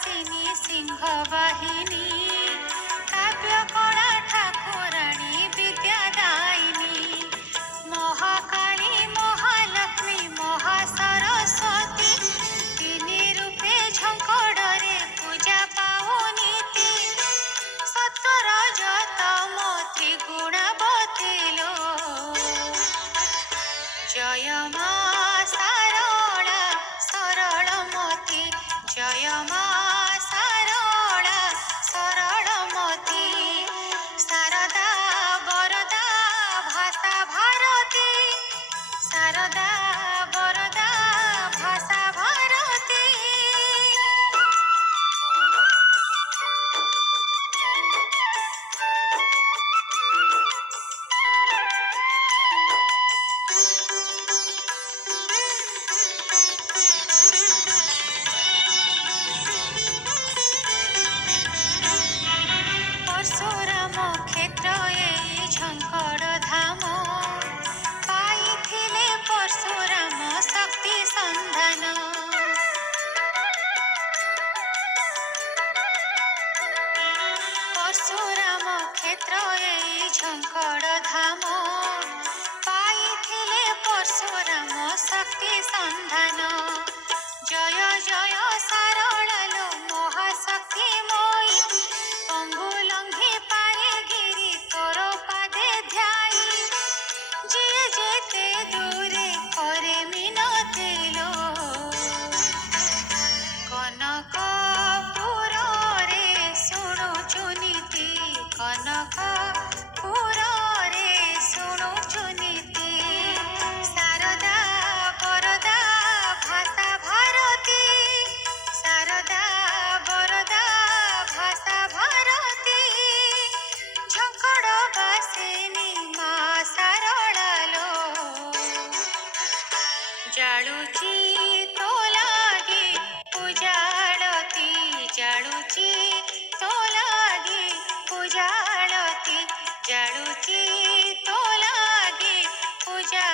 हासिनी सिंह वाहिनी काव्य कला ठाकुराणी विद्यादायिनी महाकाली महालक्ष्मी महासरस्वती तिनि रूपे झंकड़े पूजा पाऊनीति सतर जतम त्रिगुणावती लो जय मा सारला सरलमती जय मा सारला सरलमती शारदा वरदा भाषा भारती शारदा वरदा भाषा भारती। परशुराम क्षेत्र एई झंकड़ धाम पाइथिले परशुराम शक्ति संधान परशुराम क्षेत्र एई झंकड़ धाम पाइथिले परशुराम शक्ति संधान जय जय सारला लो महाशक्ति मोई पंगु लंघी पारे गिरी तोर पादे ध्याई जिए जेते दूरे करे मिनती लो कनकपुर रे शुणुचु नीति कनकपुर रे शुणुचु नीति शारदा वरदा भाषा भारती शारदा वरदा भाषा भारती झंकड़ बासिनी मा सारला लो जालुची तो लागे पूजाळती जालुची तो लागे पूजाळती जालुची तो लागे पूजा